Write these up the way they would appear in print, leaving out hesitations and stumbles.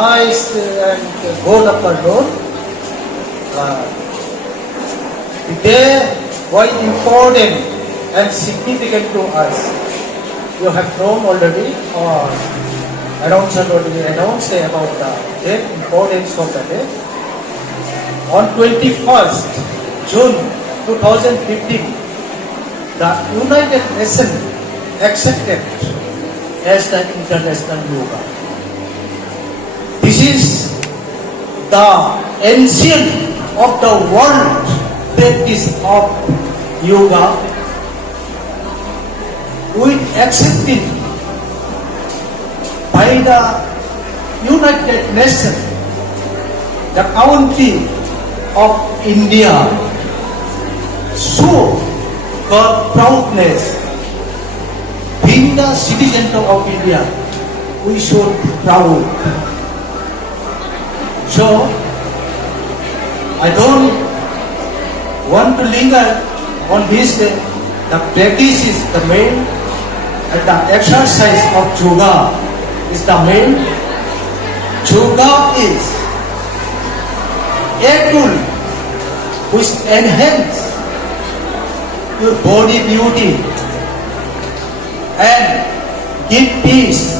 nice and gold of the Lord. They were important and significant to us. You have known already, or announcer already announced about the importance of the day. On 21st June 2015, the United Nations accepted as the International Yoga. This is the ancient of the world practice of yoga, with accepted by the United Nations, the country of India. So, God proudness, being the citizen of India, we should be proud. So, I don't want to linger on this day. The practice is the main, and the exercise of yoga is the main. Yoga is a tool which enhances your body beauty and give peace,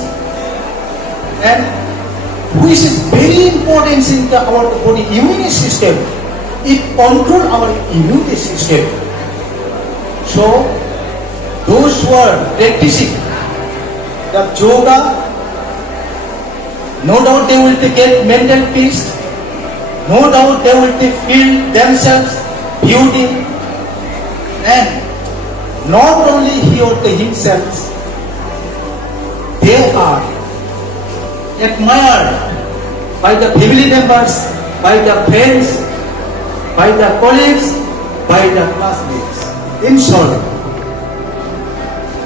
and which is very important in our body immune system. It controls our immune system. So, those who are practicing the yoga, no doubt they will get mental peace, no doubt they will feel themselves beauty, and not only he or himself, they are admired by the family members, by the friends, by the colleagues, by the classmates. In short,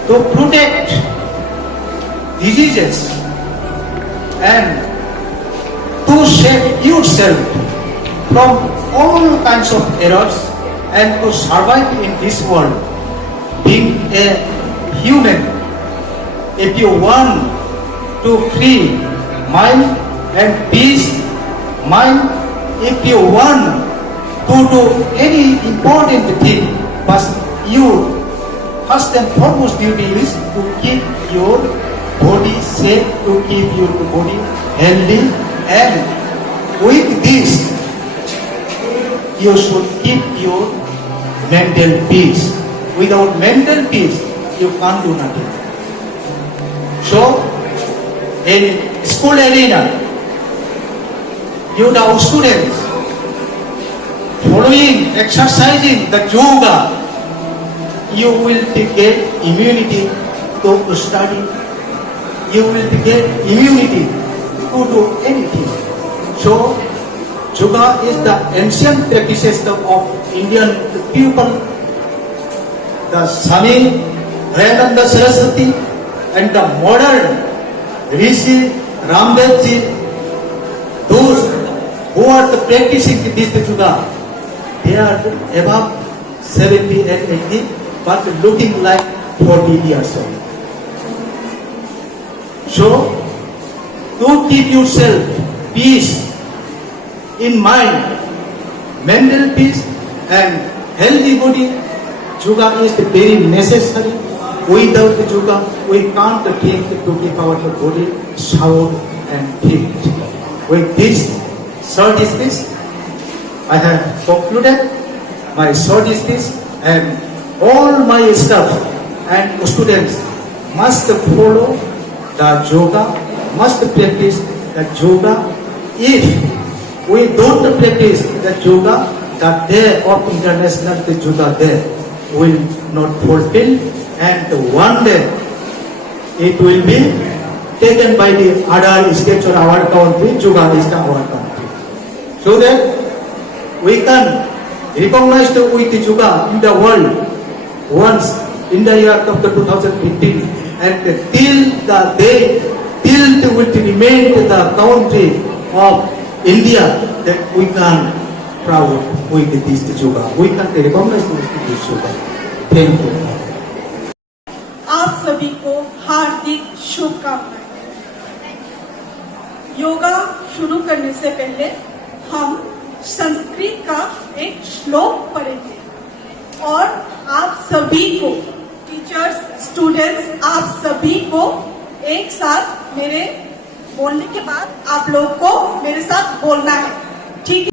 to protect diseases and to save yourself from all kinds of errors and to survive in this world, being a human, if you want to free mind and peace mind, if you want to do any important thing, but your first and foremost duty is to keep your body safe, to keep your body healthy, and with this you should keep your mental peace. Without mental peace, you can't do nothing. So, in school arena, you the students following, exercising the yoga, you will get immunity to study. You will get immunity to do anything. So, yoga is the ancient practices of Indian people. The Swami Dayananda Saraswati and the modern Rishi Ramdev ji, those who are practicing this yoga, they are above 70 and 80, but looking like 40 years old. So, to keep yourself peace in mind, mental peace and healthy body, yoga is very necessary. Without the yoga, we can't think to keep our body sound and fit. With this short speech, I have concluded my short speech, and all my staff and students must follow the yoga, must practice the yoga. If we don't practice the yoga, the day of International Yoga Day will not fulfill, and one day it will be taken by the other states or our country. Yoga is our country. So that we can recognize with the yoga in the world once in the year of the 2015, and till the day, till it will remain the country of India, that we can proud with this yoga. We can recognize this yoga. Thank you. आप सभी को हार्दिक शुभकामनाएं। योगा शुरू करने से पहले हम संस्कृत का एक श्लोक पढ़ेंगे और आप सभी को, टीचर्स, स्टूडेंट्स, आप सभी को एक साथ मेरे बोलने के बाद आप लोग को मेरे साथ बोलना है, ठीक है?